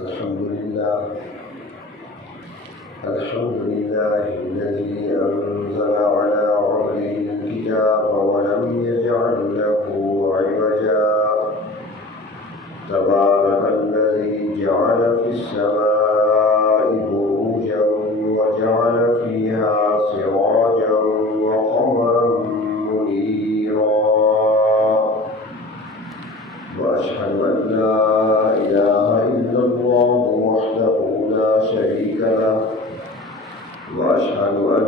الحمد لله الذي أنزل على عبده الكتاب ولم يجعل له عوجا تبارك الذي جعل في السماء بروجا وجعل فيها سراجا وقمرا منيرا وأشهد أن لا إله إلا الله وحده لا شريك له وأشهد أن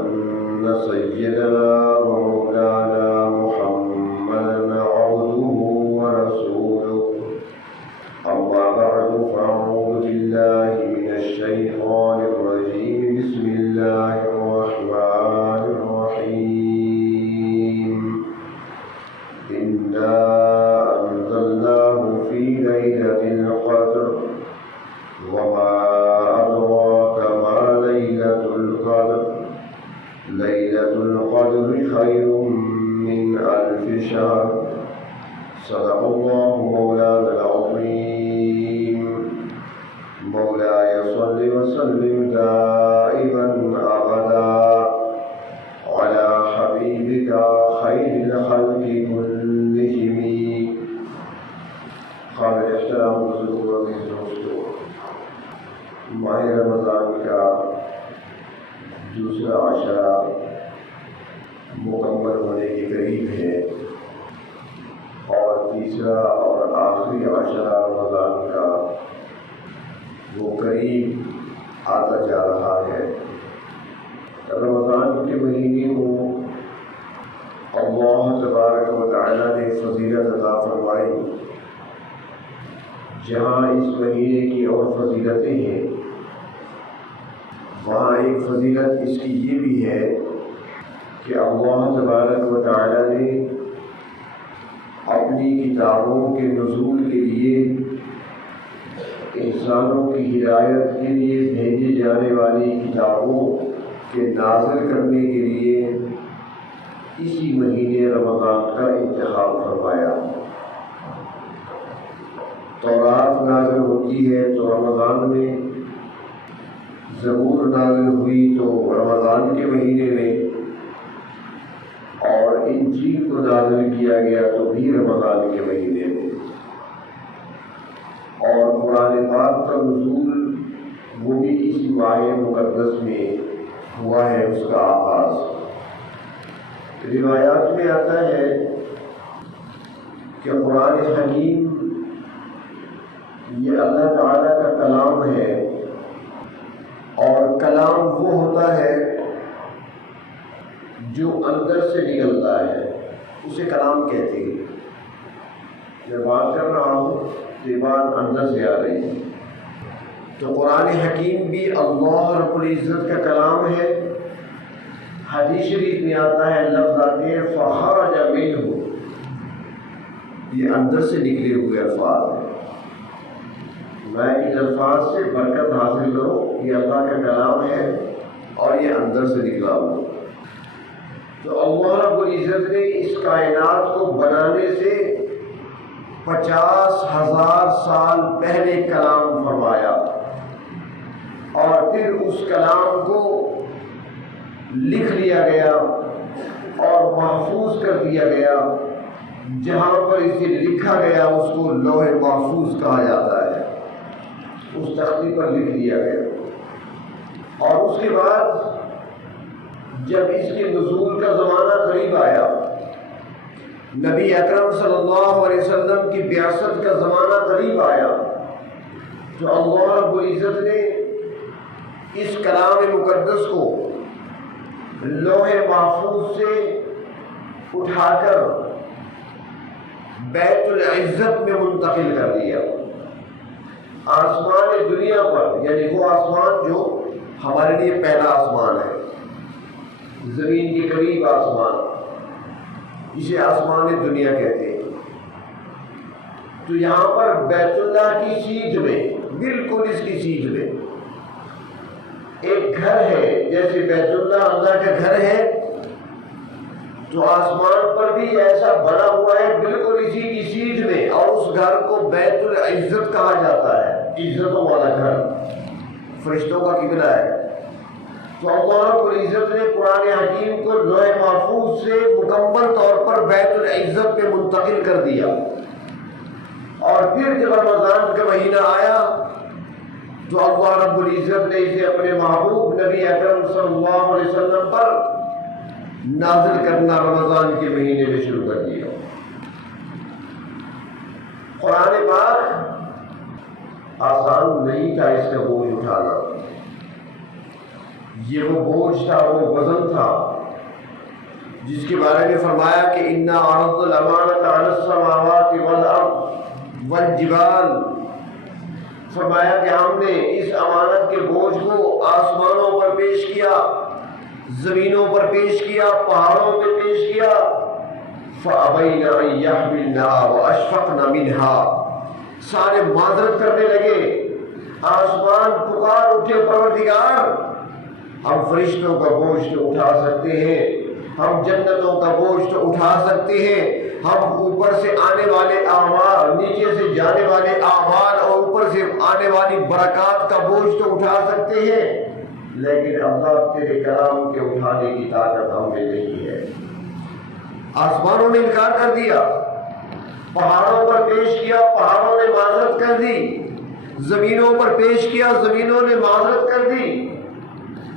سيدنا ومولانا محمدا عبده ورسوله أما بعد فأعوذ بالله من الشيطان الرجيم بسم الله الرحمن الرحيم إنا أنزلناه في ليلة القدر وما أدراك ما ليلة القدر ليلة القدر خير من ألف شهر صدق الله مولانا العظيم مولاي صل وسلم دائما أبدا على حبيبك خير الخلق كلهم قابل احترام بزرگ و دوستوں، ماہ رمضان کا دوسرا عشرہ مکمل ہونے کے قریب ہے اور تیسرا اور آخری عشرہ رمضان کا وہ قریب آتا جا رہا ہے۔ رمضان کے مہینے کو اللہ تبارک و تعالی نے فضیلت عطا فرمائی۔ جہاں اس مہینے کی اور فضیلتیں ہیں، وہاں ایک فضیلت اس کی یہ بھی ہے کہ اللہ تبارک و تعالی نے اپنی کتابوں کے نزول کے لیے انسانوں کی ہدایت کے لیے بھیجی جانے والی کتابوں کے نازل کرنے کے لیے اسی مہینے رمضان کا انتخاب فرمایا۔ تورات نازل ہوتی ہے تو رمضان میں، زبور نازل ہوئی تو رمضان کے مہینے میں، اور انجیل کو نازل کیا گیا تو بھی رمضان کے مہینے میں، اور قرآن پاک کا نزول وہ بھی اسی ماہ مقدس میں ہوا ہے، اس کا آغاز۔ روایات میں آتا ہے کہ قرآن حکیم یہ اللہ تعالیٰ کا کلام ہے، اور کلام وہ ہوتا ہے جو اندر سے نکلتا ہے، اسے کلام کہتے ہیں۔ میں بات کر رہا ہوں تو یہ بات اندر سے آ رہی ہے، تو قرآن حکیم بھی اللہ رب العزت کا کلام ہے۔ حدیث شریف میں آتا ہے، لفظ آتے ہیں فخرج منہ، یہ اندر سے نکلے ہوئے الفاظ ہیں۔ میں ان الفاظ سے برکت حاصل کروں، یہ اللہ کا کلام ہے اور یہ اندر سے نکلا ہوا۔ تو اللہ رب العزت نے اس کائنات کو بنانے سے 50,000 سال پہلے کلام فرمایا، اور پھر اس کلام کو لکھ لیا گیا اور محفوظ کر دیا گیا۔ جہاں پر اسے لکھا گیا اس کو لوح محفوظ کہا جاتا ہے، اس تختی پر لکھ دیا گیا۔ اور اس کے بعد جب اس کے نزول کا زمانہ قریب آیا، نبی اکرم صلی اللہ علیہ وسلم کی بعثت کا زمانہ قریب آیا، تو اللہ رب العزت نے اس کلام مقدس کو لوح محفوظ سے اٹھا کر بیت العزت میں منتقل کر دیا۔ آسمان دنیا پر، یعنی وہ آسمان جو ہمارے لیے پہلا آسمان ہے، زمین کے قریب آسمان، جسے آسمان دنیا کہتے ہیں، تو یہاں پر بیت اللہ کی سیدھ میں، بالکل اس کی سیدھ میں ایک گھر ہے، جیسے بیت اللہ اللہ کا گھر ہے، تو آسمان پر بھی ایسا بنا ہوا ہے بالکل اسی کی سیدھ میں، اور اس گھر کو بیت العزت کہا جاتا ہے۔ عزتوں والا گھر، فرشتوں کا قبلہ ہے۔ تو اللہ رب العزت نے قرآن حکیم کو لوح محفوظ سے مکمل طور پر بیت العزت پہ منتقل کر دیا، اور پھر جب رمضان کا مہینہ آیا تو اللہ رب العزت نے اسے اپنے محبوب نبی اکرم صلی اللہ علیہ وسلم پر نازل کرنا رمضان کے مہینے میں شروع کر دیا۔ قرآن پاک آسان نہیں تھا اس کا بوجھ اٹھانا، یہ وہ بوجھ تھا، وہ وزن تھا جس کے بارے میں فرمایا کہ انا عرضنا الامانۃ علی السماوات والارض والجبال، فرمایا کہ ہم نے اس امانت کے بوجھ کو آسمانوں پر پیش کیا، زمینوں پر پیش کیا، پہاڑوں پہ پیش کیا، فَأَبَيْنَ أَن يَحْمِلْنَهَا وَأَشْفَقْنَ مِنْهَا، سارے معذرت کرنے لگے۔ آسمان پکار اٹھے پروردگار، ہم فرشتوں کا بوجھ تو اٹھا سکتے ہیں، ہم جنتوں کا بوجھ تو اٹھا سکتے ہیں، ہم اوپر سے آنے والے اعمال، نیچے سے جانے والے اعمال اور اوپر سے آنے والی برکات کا بوجھ تو اٹھا سکتے ہیں، لیکن اللہ تیرے کلام کے اٹھانے کی طاقت ہم میں نہیں ہے۔ آسمانوں نے انکار کر دیا، پہاڑوں پر پیش کیا، پہاڑوں نے معذرت کر دی، زمینوں پر پیش کیا، زمینوں نے معذرت کر دی۔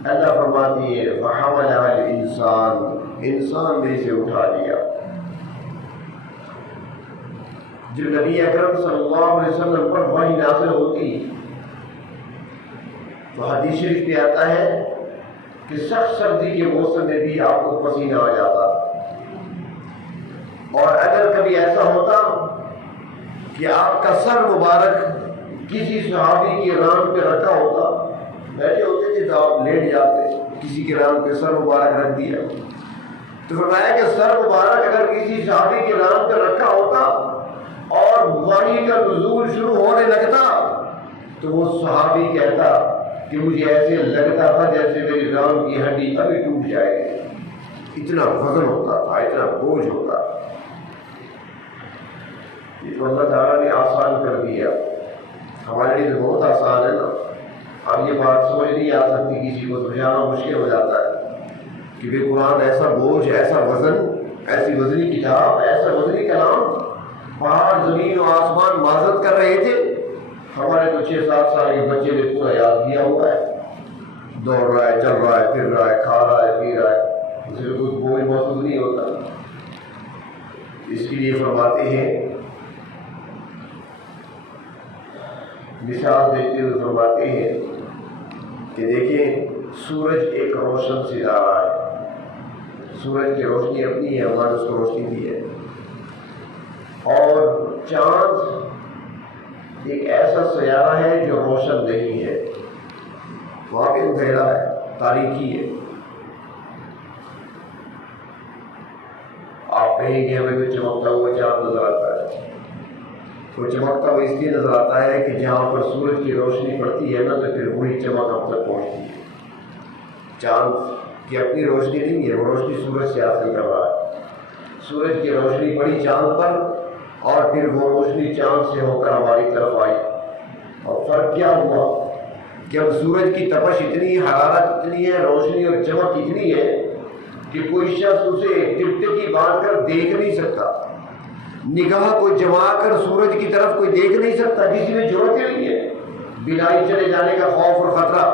اللہ فرماتی ہے فَحَمَلَهَا الْإِنسَانُ، انسان نے اسے اٹھا لیا۔ جب نبی اکرم صلی اللہ علیہ وسلم پر وحی نازل ہوتی تو حدیث شریف میں آتا ہے کہ سخت سردی کے موسم میں بھی آپ کو پسینہ آ جاتا، اور اگر کبھی ایسا ہوتا کہ آپ کا سر مبارک کسی صحابی کی ران پہ رکھا ہوتا، بیٹھے ہوتے تھے تو آپ لیٹ جاتے، کسی کی ران پہ سر مبارک رکھ دیا، تو فرمایا کہ سر مبارک اگر کسی صحابی کی ران پہ رکھا ہوتا اور وحی کا نزول شروع ہونے لگتا تو وہ صحابی کہتا کہ مجھے ایسے لگتا تھا جیسے میری ران کی ہڈی ابھی ٹوٹ جائے گی، اتنا وزن ہوتا تھا، اتنا بوجھ ہوتا تھا۔ یہ تو اللہ تعالیٰ نے آسان کر دیا، ہمارے لیے تو بہت آسان ہے نا۔ اب یہ بات سمجھ نہیں آ سکتی، کسی کو سمجھانا مشکل ہو جاتا ہے کہ بے قرآن ایسا بوجھ، ایسا وزن، ایسی وزنی کتاب، ایسا وزنی کلام، پہاڑ زمین و آسمان معذرت کر رہے تھے، ہمارے تو 6-7 سال کے بچے نے پورا یاد کیا ہوا ہے، دوڑ رہا ہے، چل رہا ہے، پھر رہا ہے، کھا رہا ہے، پی رہا ہے، اسے کوئی بوجھ محسوس نہیں ہوتا۔ اس کے لیے فرماتے ہیں، مثال دیتے ہوئے فرماتے ہیں کہ دیکھیں سورج ایک روشن ستارہ ہے، سورج کی روشنی اپنی ہے، ہمارے اس کو روشنی دی ہے، اور چاند ایک ایسا سیارہ ہے جو روشن نہیں ہے، وہاں پہ اندھیرا ہے، تاریکی ہے۔ آپ کہیں گے ہمیں تو چمکتا ہوا چاند نظر آتا ہے، وہ چمکتا ہوا اس لیے نظر آتا ہے کہ جہاں پر سورج کی روشنی پڑتی ہے نا تو پھر وہی چمک ہم تک پہنچتی ہے۔ چاند کی اپنی روشنی نہیں ہے، وہ روشنی سورج سے حاصل کر رہا ہے، سورج کی روشنی پڑی چاند پر اور پھر وہ روشنی چاند سے ہو کر ہماری طرف آئی، اور فرق کیا ہوا کہ اب سورج کی تپش اتنی، حرارت اتنی ہے، روشنی اور چمک اتنی ہے کہ کوئی شخص اسے ٹکٹکی باندھ کر دیکھ نہیں سکتا، نگاہ کو جما کر سورج کی طرف کوئی دیکھ نہیں سکتا، کسی میں ضرورت نہیں ہے، بلائی چلے جانے کا خوف اور خطرہ،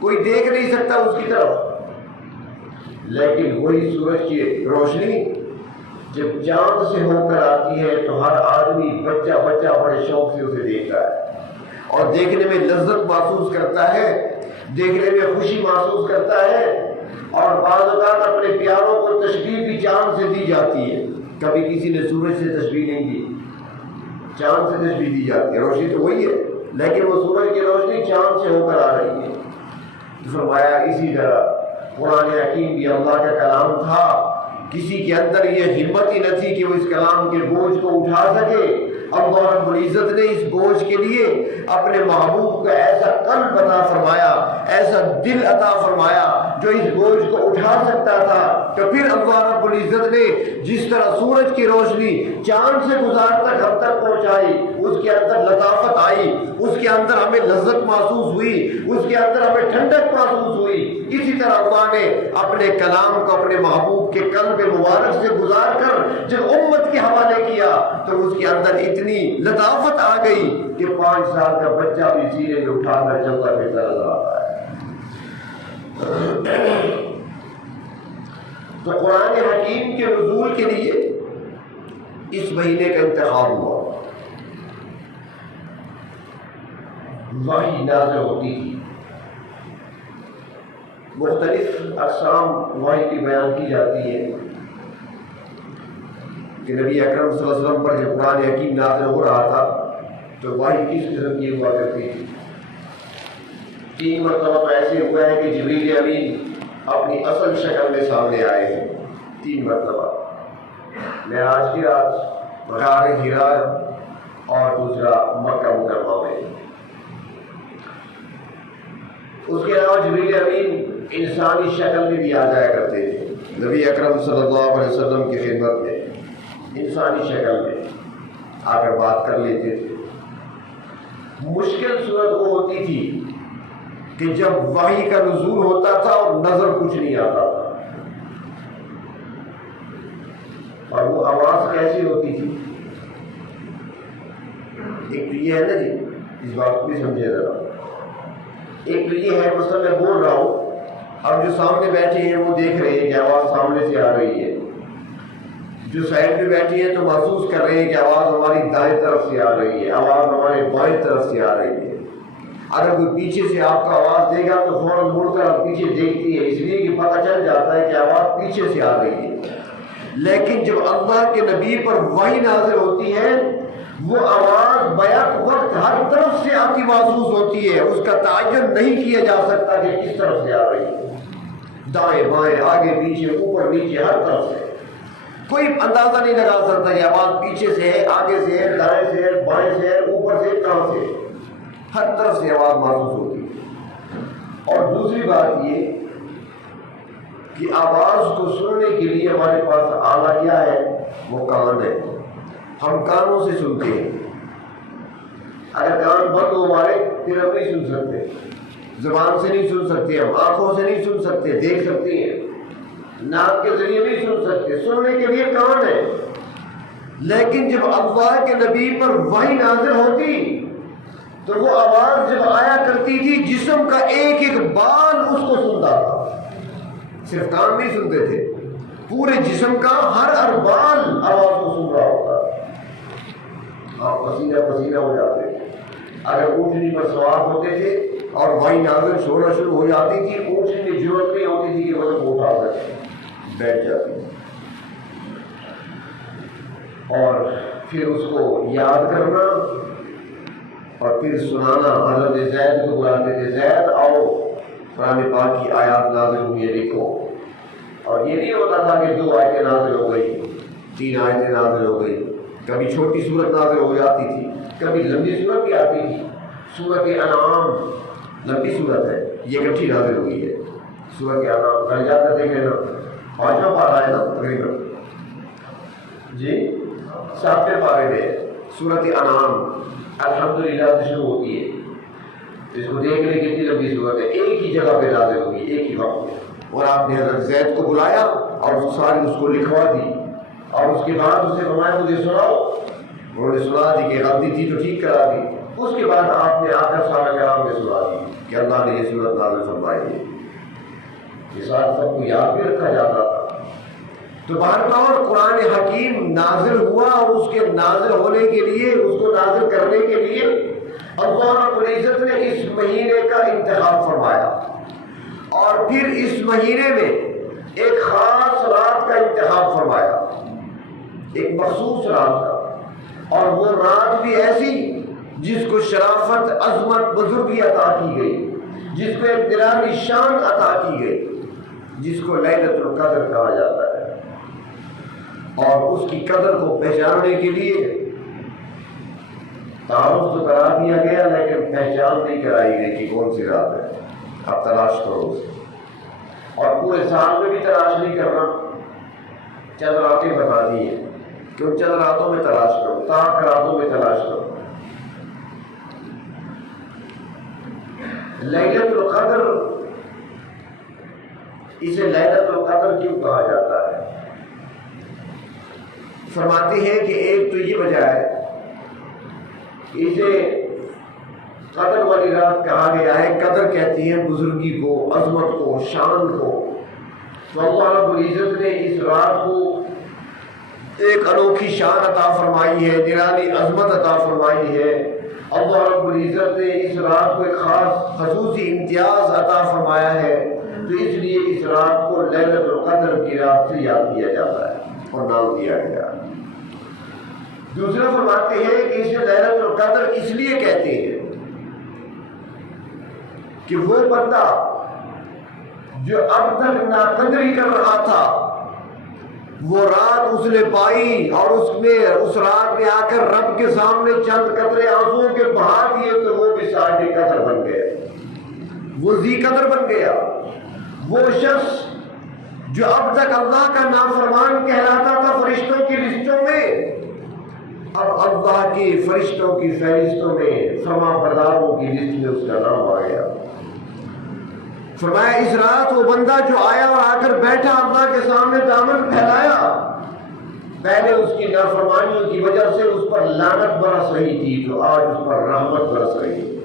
کوئی دیکھ نہیں سکتا اس کی طرف۔ لیکن وہی سورج کی روشنی جب چاند سے ہو کر آتی ہے تو ہر آدمی، بچہ بچہ بڑے شوق سے اسے دیکھتا ہے، اور دیکھنے میں لذت محسوس کرتا ہے، دیکھنے میں خوشی محسوس کرتا ہے، اور بعض اوقات اپنے پیاروں کو تشبیہ بھی چاند سے دی جاتی ہے۔ کبھی کسی نے سورج سے تشبیہ نہیں دی، چاند سے تشبیہ دی جاتی ہے، روشنی تو وہی ہے لیکن وہ سورج کی روشنی چاند سے ہو کر آ رہی ہے۔ فرمایا اسی طرح قرآن حکیم بھی اللہ کا کلام تھا، کسی کے اندر یہ ہمت ہی نہ تھی کہ وہ اس کلام کے بوجھ کو اٹھا سکے، اللہ رب العزت نے اس بوجھ کے لیے اپنے محبوب کا ایسا قلب عطا فرمایا، ایسا دل عطا فرمایا جو اس بوجھ کو اٹھا سکتا تھا۔ تو پھر اللہ رب العزت نے جس طرح سورج کی روشنی چاند سے گزار تک ہم تک پہنچائی، اس کے اندر لطافت آئی، اس کے اندر ہمیں لذت محسوس ہوئی، اس کے اندر ہمیں ٹھنڈک محسوس ہوئی۔ اسی طرح اللہ نے اپنے کلام کو اپنے محبوب کے قلب مبارک سے گزار کر جب امت کے حوالے کیا تو اس کے اندر اتنی لطافت آ گئی کہ 5 سال کا بچہ بھی سینے میں اٹھا کر چلتا پھرتا نظر آتا ہے۔ تو قرآن حکیم کے نزول کے لیے اس مہینے کا انتخاب ہوا۔ وحی نازل ہوتی تھی، مختلف اقسام وحی کی بیان کی جاتی ہے کہ نبی اکرم صلی اللہ علیہ وسلم پر جب قرآن حکیم نازل ہو رہا تھا تو وحی کس قسم کی ہوا کرتی تھی۔ 3 مرتبہ تو ایسے ہوا ہے کہ جبریل امین اپنی اصل شکل میں سامنے آئے ہیں 3 مرتبہ، معراج کی رات، غار حرا اور دوسرا مکہ مکرمہ میں۔ اس کے علاوہ جبریل امین انسانی شکل میں بھی آ جایا کرتے تھے، نبی اکرم صلی اللہ علیہ وسلم کی خدمت میں انسانی شکل میں آ کر بات کر لیتے تھے۔ مشکل صورت وہ ہوتی تھی کہ جب وحی کا نزول ہوتا تھا اور نظر کچھ نہیں آتا تھا، اور وہ آواز کیسی ہوتی تھی۔ ایک تو یہ ہے نا جی، اس بات کو بھی سمجھے ذرا، ایک تو یہ ہے مثلا میں بول رہا ہوں، اب جو سامنے بیٹھے ہیں وہ دیکھ رہے ہیں کہ آواز سامنے سے آ رہی ہے، جو سائڈ پہ بیٹھے ہیں تو محسوس کر رہے ہیں کہ آواز ہماری دائیں طرف سے آ رہی ہے، آواز ہمارے بائیں طرف سے آ رہی ہے۔ اگر کوئی پیچھے سے آپ کو آواز دے گا تو فوراً مڑ کر آپ پیچھے دیکھتی ہے، اس لیے کہ پتہ چل جاتا ہے کہ آواز پیچھے سے آ رہی ہے۔ لیکن جب اللہ کے نبی پر وحی نازل ہوتی ہے وہ آواز بیک وقت ہر طرف سے آتی محسوس ہوتی ہے، اس کا تعین نہیں کیا جا سکتا کہ کس طرف سے آ رہی ہے، دائیں بائیں آگے پیچھے اوپر نیچے ہر طرف سے کوئی اندازہ نہیں لگا سکتا کہ آواز پیچھے سے ہے، آگے سے ہے، دائیں سے ہے، بائیں سے ہے، اوپر سے کہاں سے، ہر طرف سے آواز محسوس ہوتی ہے۔ اور دوسری بات یہ کہ آواز کو سننے کے لیے ہمارے پاس آلہ کیا ہے، وہ کان ہے، ہم کانوں سے سنتے ہیں۔ اگر کان بند ہو ہمارے پھر ہم نہیں سن سکتے، زبان سے نہیں سن سکتے، ہم آنکھوں سے نہیں سن سکتے، دیکھ سکتے ہیں، ناک کے ذریعے نہیں سن سکتے، سننے کے لیے کان ہے۔ لیکن جب اللہ کے نبی پر وحی نازل ہوتی تو وہ آواز جب آیا کرتی تھی جسم کا ایک ایک بال اس کو سنتا تھا، صرف کان نہیں سنتے تھے، پورے جسم کا ہر بال آواز کو سن رہا ہوتا، آپ پسینہ پسینہ ہو جاتے تھے۔ اگر اونٹنی پر سوار ہوتے تھے اور وحی نازل ہونا شروع ہو جاتی تھی، اونٹنی کی ضرورت نہیں ہوتی تھی کہ وہ کو اٹھا سکے، بیٹھ جاتی اور پھر اس کو یاد کرنا اور پھر سنانا۔ حضرت زید کو بلاتے تھے، زید آؤ قرآن پاک کی آیات نازل ہوئی ہے لکھو، اور یہ نہیں ہوتا تھا کہ 2 آیتیں نازل ہو گئی، 3 آیتیں نازل ہو گئی، کبھی چھوٹی صورت نازل ہو جاتی تھی، کبھی لمبی صورت بھی آتی تھی۔ سورۃ انعام لمبی صورت ہے، یہ اکٹھی نازل ہوئی ہے، سورۃ انعام کل جا کر دیکھ لینا، 5واں پارہ ہے نا تقریباً جی، 7ویں پارے میں سورۃ انعام الحمدللہ سے شروع ہوتی ہے۔ اس کو دیکھ لیں کتنی لمبی صورت ہے، ایک ہی جگہ پہ نازل ہوگی، ایک ہی وقت میں، اور آپ نے حضرت زید کو بلایا اور ساری اس کو لکھوا دی، اور اس کے بعد اسے فرمایا مجھے سناؤ، انہوں نے سنا دی کہ غلطی تھی تو ٹھیک کرا دی۔ اس کے بعد آپ نے آ کر سارا کلام میں سنا دی کہ اللہ نے یہ صورت نازل فرمائی ہے، یہ ساتھ سب کو یاد بھی رکھا جاتا تھا۔ تو بہرحال قرآن حکیم نازل ہوا، اور اس کے نازل ہونے کے لیے، اس کو نازل کرنے کے لیے اللہ رب العزت نے اس مہینے کا انتخاب فرمایا، اور پھر اس مہینے میں ایک خاص رات کا انتخاب فرمایا، ایک مخصوص رات کا، اور وہ رات بھی ایسی جس کو شرافت، عظمت، بزرگی عطا کی گئی، جس کو ایک نرالی شان عطا کی گئی، جس کو لیلۃ القدر کہا جاتا ہے۔ اور اس کی قدر کو پہچاننے کے لیے تعارف تو کرا دیا گیا، لیکن پہچان نہیں کرائی گئی کہ کون سی رات ہے، آپ تلاش کرو اسے، اور پورے سال میں بھی تلاش نہیں کرنا، چند راتیں بتا دی ہیں کہ ان چند راتوں میں تلاش کرو، تاک راتوں میں تلاش کرو، لیلۃ القدر، اسے لیلۃ القدر کیوں کہا جاتا ہے؟ فرماتے ہیں کہ ایک تو یہ وجہ ہے اسے قدر والی رات کہا گیا ہے. قدر کہتی ہے بزرگی کو، عظمت کو، شان کو. تو اللہ رب العزت نے اس رات کو ایک انوکھی شان عطا فرمائی ہے، نرالی عظمت عطا فرمائی ہے. اللہ رب العزت نے اس رات کو ایک خاص خصوصی امتیاز عطا فرمایا ہے، تو اس لیے اس رات کو لیلۃ القدر کی رات سے یاد کیا جاتا ہے اور نام دیا گیا. دوسرا فرماتے ہیں کہ اسے لیلۃ القدر اس لیے کہتے ہیں کہ وہ بندہ جو اب تک ناقدری کر رہا تھا، وہ رات اس نے پائی اور اس رات میں آ کر رب کے سامنے چند قطرے آنسوؤں کے بہا دیے، تو وہ بھی صاحب قدر بن گیا، وہ ذی قدر بن گیا. وہ شخص جو اب تک اللہ کا نافرمان کہلاتا تھا فرشتوں کی لسٹوں میں، اب اللہ کی فرشتوں کی فہرستوں میں، فرما برداروں کی لسٹ میں اس کا نام آ گیا. فرمایا اس رات وہ بندہ جو آیا اور آ کر بیٹھا اللہ کے سامنے دامن پھیلایا، پہلے اس کی نافرمانیوں کی وجہ سے اس پر لعنت برس رہی تھی، تو آج اس پر رحمت برس رہی ہے.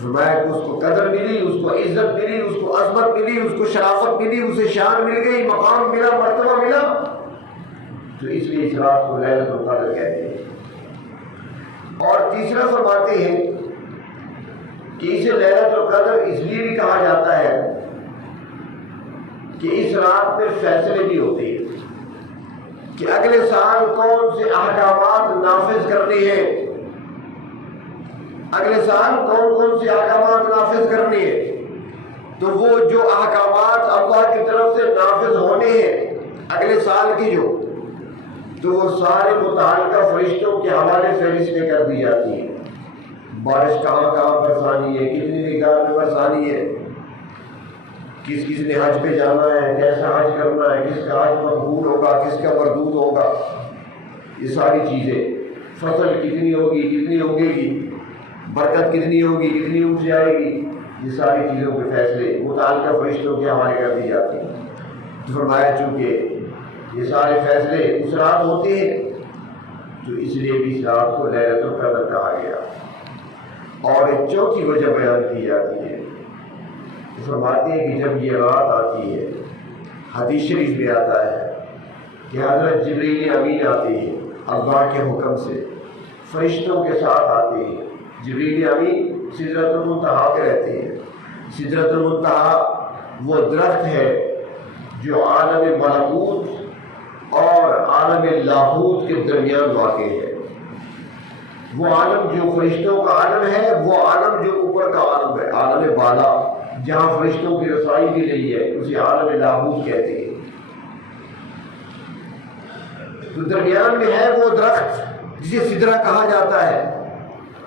فرمایا کہ اس کو قدر ملی، اس کو عزت ملی، اس کو عظمت ملی، اس کو شرافت ملی، اسے شان مل گئی، مقام ملا، مرتبہ ملا. تو اس لیے اس رات کو لیلۃ القدر کہتے ہیں. اور تیسرا فرماتے ہیں کہ اسے لیلۃ القدر اس لیے بھی کہا جاتا ہے کہ اس رات میں فیصلے بھی ہوتے ہیں کہ اگلے سال کون سے احکامات نافذ کرنے ہیں، اگلے سال کون کون سے احکامات نافذ کرنے ہیں. تو وہ جو احکامات اللہ کی طرف سے نافذ ہونے ہیں اگلے سال کی تو وہ سارے متعلقہ فرشتوں کے حوالے فہرستیں کر دی جاتی ہیں. بارش کہاں کہاں برسانی ہے، کتنی نگاہ میں برسانی ہے، کس کس نے حج پہ جانا ہے، کیسا حج کرنا ہے، کس کا حج مقبول ہوگا، کس کا مردود ہوگا، یہ ساری چیزیں. فصل کتنی ہوگی، کتنی اگے گی، برکت کتنی ہوگی، کتنی اٹھ جائے گی، یہ ساری چیزوں کے فیصلے متعلقہ فرشتوں کے حوالے کر دی جاتی ہیں. تو فرمایا چونکہ یہ سارے فیصلے اس رات ہوتے ہیں، تو اس لیے بھی اس رات کو لیلۃ القدر کہا گیا. اور ایک چوتھی وجہ بیان کی جاتی ہے، فرماتے ہیں کہ جب یہ رات آتی ہے، حدیث شریف میں آتا ہے کہ حضرت جبریل امین آتے ہیں اللہ کے حکم سے، فرشتوں کے ساتھ آتے ہیں. جبریل امین سدرۃ المنتہا پہ رہتے ہیں. سدرۃ المنتہا وہ درخت ہے جو عالم ملکوت اور عالم لاہوت کے درمیان واقع ہے. وہ عالم جو فرشتوں کا عالم ہے، وہ عالم جو اوپر کا عالم ہے، عالم بالا جہاں فرشتوں کی رسائی بھی نہیں ہے، اسے عالم لاہوت کہتے ہیں. تو درمیان میں ہے وہ درخت جسے سدرہ کہا جاتا ہے،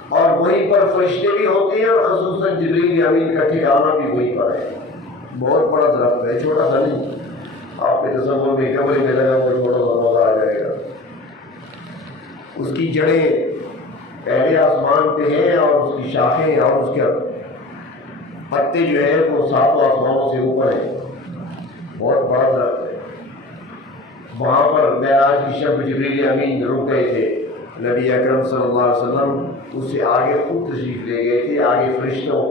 اور وہیں پر فرشتے بھی ہوتے ہیں، اور خصوصاً جبریل امین کا ٹھکانہ بھی وہیں پر ہے. بہت بڑا درخت ہے، چھوٹا سا نہیں. آپ کے تصور میں کمرے میں لگا ہوا چھوٹا سا پودا آ جائے گا. اس کی جڑیں پہلے آسمان پہ ہیں، اور اس کی شاخیں اور اس کے پتے جو ہیں وہ ساتوں آسمانوں سے اوپر ہیں. بہت بڑا درخت ہے. وہاں پر معراج کی شب جبریل امین رک گئے تھے. نبی اکرم صلی اللہ علیہ وسلم اس سے آگے خود تشریف لے گئے تھے. آگے فرشتوں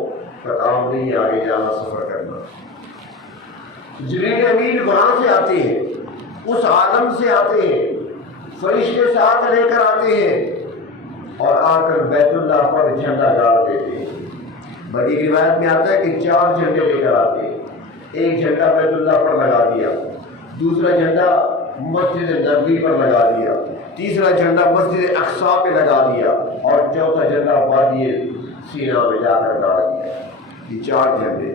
کا کام نہیں ہے آگے جانا، سفر کرنا. جبریل امین وہاں سے آتے ہیں، اس عالم سے آتے ہیں، فرشتے ساتھ لے کر آتے ہیں، اور آ کر بیت اللہ پر جھنڈا گاڑ دیتے ہیں. بڑی روایت میں آتا ہے کہ 4 جھنڈے لے کر آتے ہیں. ایک جھنڈا بیت اللہ پر لگا دیا، دوسرا جھنڈا مسجد نبوی پر لگا دیا، تیسرا جھنڈا مسجد اقصی پہ لگا دیا، اور چوتھا جھنڈا وادی سینا میں جا کر گاڑ دیا. یہ 4 جھنڈے.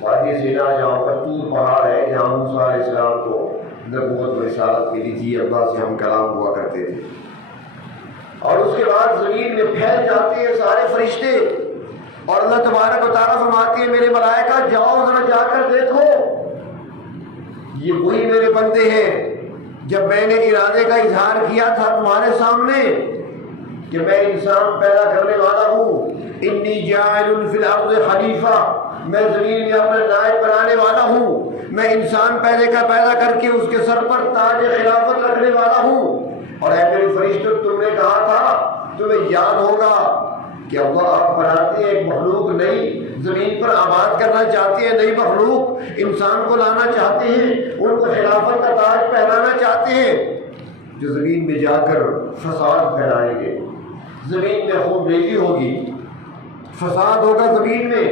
وادی سینا جہاں پر طور پہاڑ ہے، جہاں موسیٰ علیہ السلام کو نبوت و رسالت ملی تھی، اللہ سے ہم کلام ہوا کرتے تھے. اور اس کے بعد زمین میں پھیل جاتے ہیں سارے فرشتے، اور اللہ تبارک و تعالیٰ فرماتے ہیں میرے ملائکہ جاؤ ذرا جا کر دیکھو، یہ وہی میرے بندے ہیں جب میں نے ارادے کا اظہار کیا تھا تمہارے سامنے کہ میں انسان پیدا کرنے والا ہوں. انی جاعل فی الارض خلیفہ، میں زمین میں اپنا نائب بنانے والا ہوں، میں انسان پیدا کر کے اس کے سر پر تاج خلافت رکھنے والا ہوں۔ اور اے میرے فرشتوں، تم نے کہا تھا، تمہیں یاد ہوگا کہ اللہ آپ بناتے ہیں ایک مخلوق نئی، زمین پر آباد کرنا چاہتے ہیں، نئی مخلوق انسان کو لانا چاہتے ہیں، ان کو خلافت کا تاج پہنانا چاہتے ہیں جو زمین میں جا کر فساد پھیلائیں گے، زمین میں خون ریزی ہوگی، فساد ہوگا زمین میں۔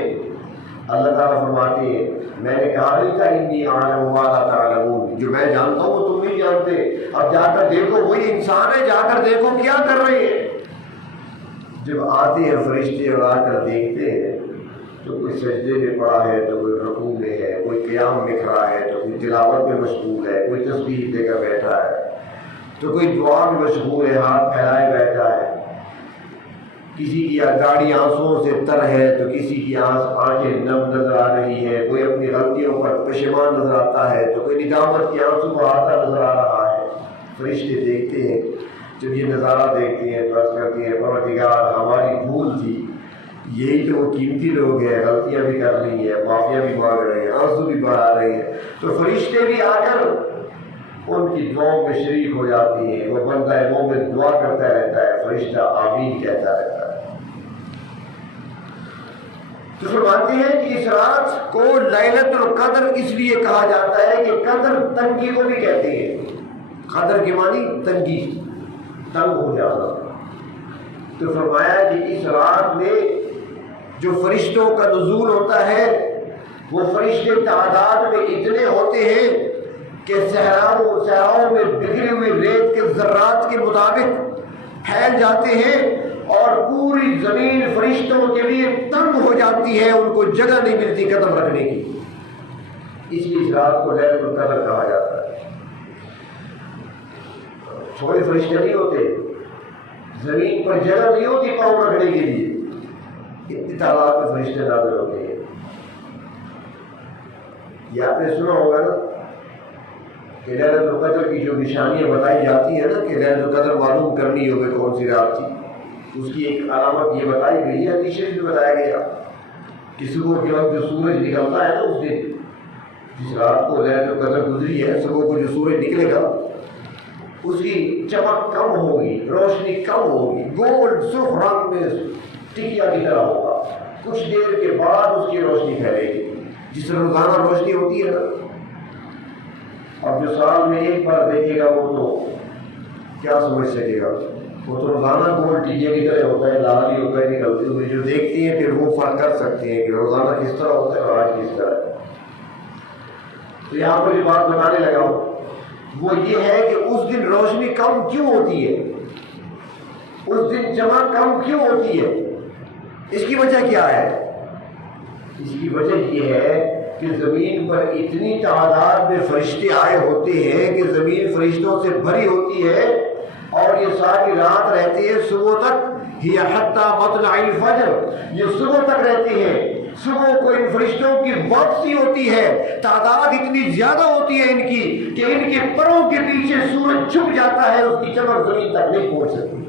اللہ تعالیٰ فرماتے ہیں میں نے کہا نہیں تھا انی اعلم ما لا تعلمون، جو میں جانتا ہوں وہ تم نہیں جانتے، اب جا کر دیکھو وہی انسان ہے، جا کر دیکھو کیا کر رہے ہیں۔ جب آتے ہیں فرشتے اور آ کر دیکھتے ہیں تو کوئی سجدے میں پڑا ہے، تو کوئی رکوع میں ہے، کوئی قیام میں کھڑا ہے، تو کوئی تلاوت میں مشغول ہے، کوئی تسبیح دے کر بیٹھا ہے، تو کوئی دعا میں مشغول ہے، ہاتھ پھیلائے بیٹھا ہے، کسی کی گاڑی آنسوؤں سے تر ہے تو کسی کی آنکھیں نم نظر آ رہی ہے، کوئی اپنی غلطیوں پر پشیمان نظر آتا ہے، تو کوئی ندامت کے آنسو بہاتا نظر آ رہا ہے۔ فرشتے دیکھتے ہیں، جب یہ نظارہ دیکھتے ہیں تو عرض کرتے ہیں پروردگار ہماری بھول تھی، یہی تو وہ قیمتی لوگ ہیں، غلطیاں بھی کر رہی ہیں، معافیاں بھی مانگ رہے ہیں، آنسو بھی بہا رہے ہیں، تو فرشتے بھی آ کر ان کی دعاؤں میں شریک ہو جاتی ہیں۔ وہ بندہ مومن دعا کرتا رہتا ہے، فرشتہ آمین کہتا رہتا ہے۔ تو فرماتے ہیں کہ اس رات کو لیلۃ القدر اس لیے کہا جاتا ہے کہ قدر تنگی کو بھی کہتے ہیں، قدر کے معنی تنگی، تنگ ہو جانا۔ تو فرمایا کہ اس رات میں جو فرشتوں کا نزول ہوتا ہے وہ فرشتے تعداد میں اتنے ہوتے ہیں کہ صحراؤں میں بکھری ہوئی ریت کے ذرات کے مطابق پھیل جاتے ہیں اور پوری زمین فرشتوں کے لیے تنگ ہو جاتی ہے، ان کو جگہ نہیں ملتی قدم رکھنے کی، اس لیے اس رات کو لیلۃ القدر کہا جاتا ہے۔ چھوٹے فرشتے نہیں ہوتے، زمین پر جگہ نہیں ہوتی پاؤں رکھنے کے لیے، اتنی تعداد میں فرشتے نازل ہوتے ہیں۔ یہ آپ نے سنا ہوگا نا کہ لیلۃ القدر کی جو نشانیاں بتائی جاتی ہیں نا کہ لیلۃ القدر معلوم کرنی ہوگی کون سی رات تھی، اس کی ایک علامت یہ بتائی گئی ہے، حدیث شریف میں بتایا گیا کہ صبح کے وقت جو سورج نکلتا ہے نا، اس دن جس رات کو لیلۃ القدر گزری ہے، صبح کو جو سورج نکلے گا اس کی چمک کم ہوگی، روشنی کم ہوگی، گولڈ سرخ رنگ میں ٹکیا کی طرح ہوگا، کچھ دیر کے بعد اس کی روشنی پھیلے گی، جس طرح روزانہ روشنی ہوتی ہے نا۔ اب جو سال میں ایک بار دیکھے گا وہ تو کیا سمجھ سکے گا، وہ تو روزانہ گولڈ ٹکیا کی طرح ہوتا ہے، لال ہی ہوتا ہے نکلتے ہوئے، جو دیکھتے ہیں پھر وہ فرق کر سکتے ہیں کہ روزانہ کس طرح ہوتا ہے اور آج کس طرح ہے۔ تو یہاں پر جو بات بتانے لگا ہوں وہ یہ ہے کہ اس دن روشنی کم کیوں ہوتی ہے، اس دن چمک کم کیوں ہوتی ہے، اس کی وجہ کیا ہے؟ اس کی وجہ یہ ہے کہ زمین پر اتنی تعداد میں فرشتے آئے ہوتے ہیں کہ زمین فرشتوں سے بھری ہوتی ہے اور یہ ساری رات رہتے ہیں صبح تک، ہی حتی مطلع الفجر، یہ صبح تک رہتے ہیں، صبح کو ان فرشتوں کی واپسی ہوتی ہے، تعداد اتنی زیادہ ہوتی ہے ان کی کہ ان کے پروں کے پیچھے سورج چھپ جاتا ہے، اس کی چمک زمین تک نہیں پہنچ سکتی۔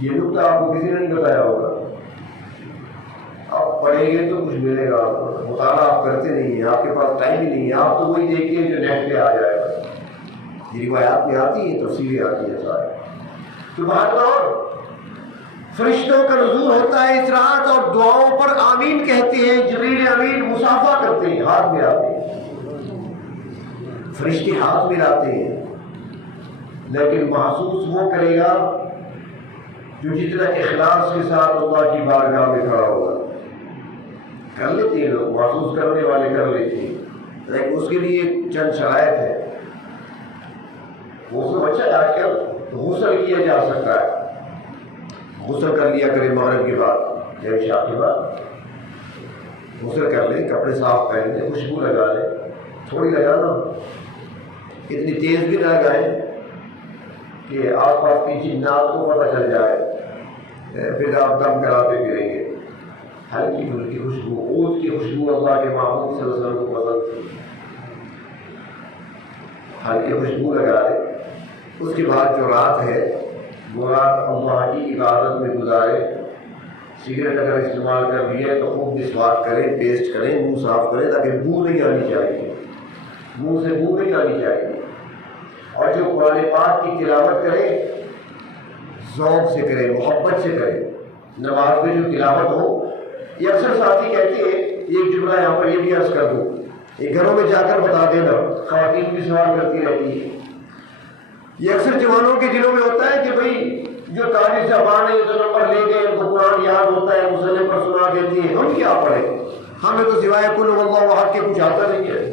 یہ نکتہ آپ کو کسی نے نہیں بتایا ہوگا، آپ پڑھیں گے تو کچھ ملے گا، آپ کو مطالعہ آپ کرتے نہیں ہیں، آپ کے پاس ٹائم ہی نہیں ہے، آپ تو وہی دیکھیے جو نیٹ پہ آ جائے گا، یہ روایات میں آتی ہے، تفسیریں آتی ہیں سارے۔ تو بہت فرشتوں کا نزول ہوتا ہے اس رات اور دعاؤں پر آمین کہتے ہیں، جبریل امین مصافحہ کرتے ہیں، ہاتھ ملاتے ہیں، فرشتے ہاتھ ملاتے ہیں، لیکن محسوس وہ کرے گا جو جتنا اخلاص کے ساتھ اللہ کی بارگاہ میں کھڑا ہوگا۔ کر لیتے ہیں لوگ، محسوس کرنے والے کر لیتے ہیں، لیکن اس کے لیے چند شرائط ہے۔ وہ سب اچھا آج کل غسل کیا جا سکتا ہے، غسل کر لیا کرے مغرب کے بعد یا عشاء کے بعد، غسل کر لیں، کپڑے صاف پہن لیں، خوشبو لگا لیں، تھوڑی لگانا، اتنی تیز بھی نہ لگائیں کہ آس پاس کی جنات کو پتہ چل جائے، پھر آپ دم کراتے پھریں گے۔ ہلکی پھلکی خوشبو، عود کی خوشبو اللہ کے محبوب صلی اللہ علیہ وسلم کو پسند تھی، ہلکی خوشبو لگا دیں۔ اس کے بعد جو رات ہے وہ رات اللہ کی عبادت میں گزارے، سگریٹ اگر استعمال کر رہی ہے تو خوب مسواک کریں، پیسٹ کریں، منہ صاف کریں تاکہ بو نہیں آنی چاہیے، منہ سے بو نہیں آنی چاہیے۔ اور جو قرآن پاک کی تلاوت کریں ذوق سے کریں، محبت سے کریں، نماز میں جو تلاوت ہو۔ یہ اکثر ساتھی کہتے ہیں، ایک جملہ یہاں پر یہ بھی عرض کر دوں، یہ گھروں میں جا کر بتا دینا، خواتین بھی سوال کرتی رہتی ہے، یہ اکثر جوانوں کے دلوں میں ہوتا ہے کہ بھئی جو قاری صاحبان ہیں جو نمبر لے گئے ان کو قرآن یاد ہوتا ہے، مسئلے پر سنا دیتی ہیں، ہم کیا پڑھیں؟ ہمیں تو سوائے قل هو اللہ احد کے کچھ آتا نہیں ہے،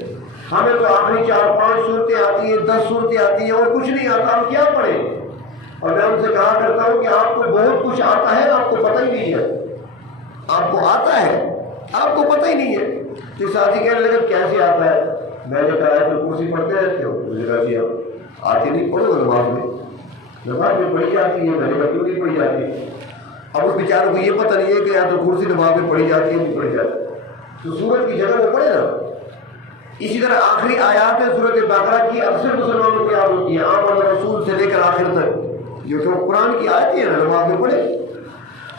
ہمیں تو آخری 4-5 صورتیں آتی ہیں، 10 صورتیں آتی ہیں اور کچھ نہیں آتا، ہم کیا پڑھیں؟ اور میں ان سے کہا کرتا ہوں کہ آپ کو بہت کچھ آتا ہے، آپ کو پتہ ہی نہیں ہے، آپ کو آتا ہے، آپ کو پتہ ہی نہیں ہے۔ تو ساتھی کہنے لگے کیسے آتا ہے؟ میں نے کہا ہے تو کرسی پڑھتے رہتے ہو؟ مجھے کہا جی آپ آتے نہیں، پڑھو نماز میں، نماز میں پڑھی جاتی ہے، میں نے کہا کیوں نہیں پڑھی جاتی؟ اب اس بیچاروں کو یہ پتہ نہیں ہے کہ یا تو کرسی نماز میں پڑھی جاتی ہے نہیں پڑھی جاتی، تو سورت کی جگہ وہ پڑھے نا۔ اسی طرح آخری آیات سورت بقرہ کی اکثر مسلمانوں کو یاد ہوتی ہے، آمن رسول سے لے کر آخر تک، جو کہ قرآن کی آیتیں ہیں، نماز میں پڑھے۔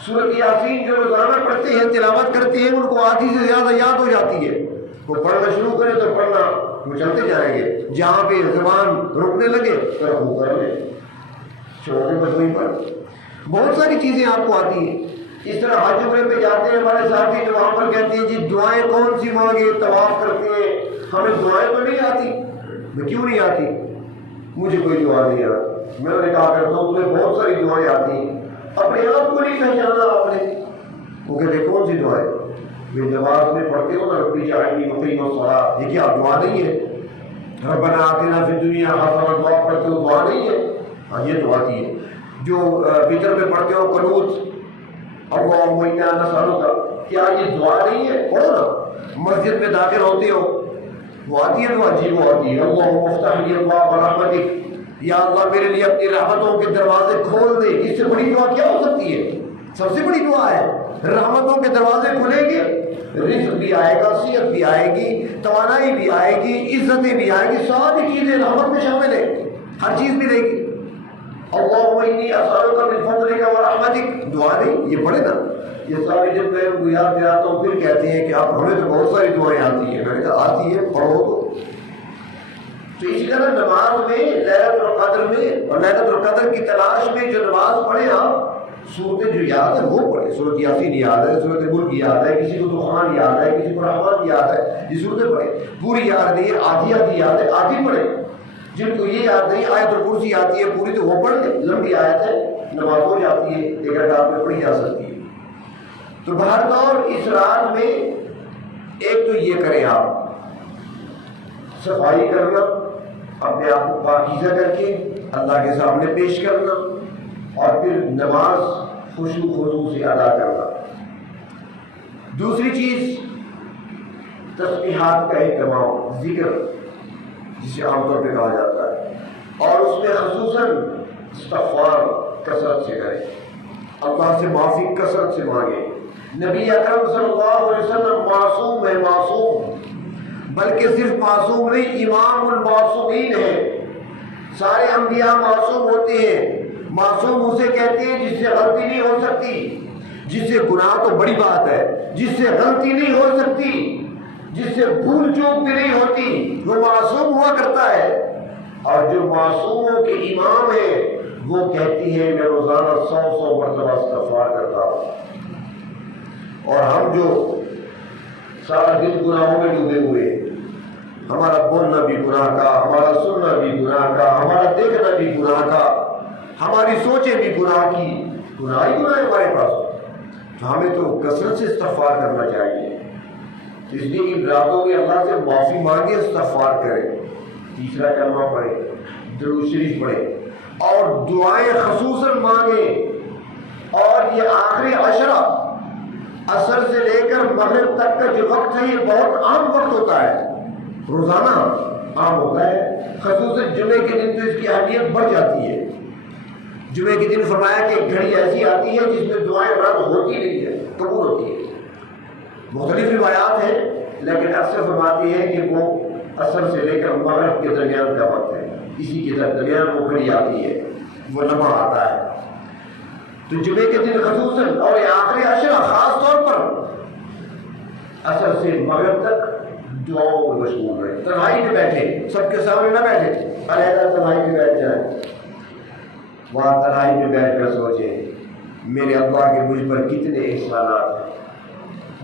سورت یاسین جو روزانہ پڑھتے ہیں، تلاوت کرتے ہیں، ان کو آدھی سے زیادہ یاد ہو جاتی ہے، وہ پڑھنا شروع کریں تو پڑھنا وہ چلتے جائیں گے، جہاں پہ زبان رکنے لگے تو رفو کر لیں، چھوڑنے بس وہیں پر۔ بہت ساری چیزیں آپ کو آتی ہیں۔ اس طرح حج عمرے پہ جاتے ہیں، ہمارے ساتھی جو وہاں پر کہتے ہیں جی دعائیں کون سی مانگے، طواف کرتے ہیں، ہمیں دعائیں تو نہیں آتی۔ میں کیوں نہیں آتی؟ مجھے کوئی دعا نہیں آتی۔ میں نے کہا کرتا ہوں تمہیں بہت ساری دعائیں آتی ہیں، اپنے آپ کو نہیں پہچانا آپ نے۔ وہ کہتے ہیں کون سی دعائیں؟ یہ نماز میں پڑھتے ہو نا، ربی جعلنی مقیم الصلاۃ، یہ کیا دعا نہیں ہے؟ ربنا آتنا فی الدنیا حسنہ، دعا پڑھتے ہو دعا نہیں ہے؟ ہاں یہ دعا کی ہے۔ جو فطر میں پڑھتے ہو قنوت، اللہم انا نسألک، کیا یہ دعا نہیں ہے؟ پڑھو نا۔ مسجد میں داخل ہوتے ہو وہ آتی ہے دعا، جی وہ آتی ہے، اللہم افتح لی ابواب رحمتک، یا اللہ میرے لیے اپنی رحمتوں کے دروازے کھول دے۔ اس سے بڑی دعا کیا ہو سکتی ہے؟ سب سے بڑی دعا ہے، رحمتوں کے دروازے کھلیں گے، رزق بھی آئے گا، صحت بھی آئے گی، توانائی بھی آئے گی، عزتیں بھی آئیں گی، ساری چیزیں رحمت میں شامل ہیں، ہر چیز ملے گی۔ اللہم انی اسألک من فضلک ورحمتک، دعا نہیں؟ یہ پڑھے نا۔ یہ ساری جب میں ان کو یاد دلاتا ہوں پھر کہتے ہیں کہ آپ ہمیں تو بہت ساری دعائیں آتی ہیں۔ میں نے کہا آتی ہے، پڑھو تو اسی طرح نماز میں لیلۃ القدر میں اور لیلۃ القدر کی تلاش میں جو نماز پڑھے آپ، صورتیں جو یاد ہے وہ پڑھے۔ سورۃ یاسین یاد ہے، سورۃ ملک یاد ہے، کسی کو دخان یاد ہے، کسی کو رحمان یاد ہے، یہ صورتیں پڑھے۔ پوری یاد نہیں ہے، آدھی آدھی یاد ہے، آدھی پڑھے۔ جن کو یہ یاد نہیں، آیت الکرسی آتی ہے پوری تو وہ پڑھ لیں، لمبی آیت ہے، نماز ہو جاتی ہے، ایک رکعت میں پڑھی جا سکتی ہے۔ تو بہرطور اس رات میں ایک تو یہ کریں آپ، صفائی کرنا، اپنے آپ کو پاکیزہ کر کے اللہ کے سامنے پیش کرنا، اور پھر نماز خشوع خضوع سے ادا کرنا۔ دوسری چیز تسبیحات کا اہتمام، ذکر جسے عام طور پہ کہا جاتا ہے، اور اس میں خصوصاً استغفار کثرت سے کریں، اللہ سے معافی کثرت سے مانگیں۔ نبی اکرم صلی اللہ علیہ وسلم معصوم ہے، معصوم، بلکہ صرف معصوم نہیں، امام المعصومین ہے۔ سارے انبیاء معصوم ہوتے ہیں۔ معصوم اسے کہتے ہیں جس سے غلطی نہیں ہو سکتی، جس سے گناہ تو بڑی بات ہے، جس سے غلطی نہیں ہو سکتی، جس سے بھول چوک بھی نہیں ہوتی، وہ معصوم ہوا کرتا ہے۔ اور جو معصوموں کے امام ہیں وہ کہتی ہیں میں روزانہ 100 مرتبہ استغفار کرتا ہوں۔ اور ہم جو سارا دن گناہوں میں ڈوبے ہوئے، ہمارا بولنا بھی گناہ کا، ہمارا سننا بھی گناہ کا، ہمارا دیکھنا بھی گناہ کا، ہماری سوچیں بھی گناہ کی، گناہ ہی گناہ ہے ہمارے پاس، تو ہمیں تو کثرت سے استغفار کرنا چاہیے۔ اس لیے ان راتوں میں اللہ سے معافی مانگے، استغفار کریں، تیسرا کلمہ پڑھیں، درود شریف پڑھیں، اور دعائیں خصوصاً مانگیں۔ اور یہ آخری عشرہ عصر سے لے کر مغرب تک کا جو وقت ہے یہ بہت عام وقت ہوتا ہے، روزانہ عام ہوتا ہے، خصوصاً جمعے کے دن تو اس کی اہمیت بڑھ جاتی ہے۔ جمعے کے دن فرمایا کہ ایک گھڑی ایسی آتی ہے جس میں دعائیں رد ہوتی نہیں ہے، قبول ہوتی ہے۔ مختلف روایات ہیں لیکن اکثر فرماتی ہے کہ وہ عصر سے لے کر مغرب کے درمیان کا وقت ہے، اسی کے درمیان وہ گھڑی آتی ہے، وہ لمحہ آتا ہے۔ تو جمعے کے دن خصوصاً اور یہ آخری عشرہ مغرب تک دعاؤں میں مشغول رہے، تنہائی میں بیٹھے، سب کے سامنے نہ بیٹھے، علیحدہ تنہائی میں بیٹھ جائیں، وہاں تنہائی میں بیٹھ کر سوچیں میرے اللہ کے مجھ پر کتنے احسانات ہیں،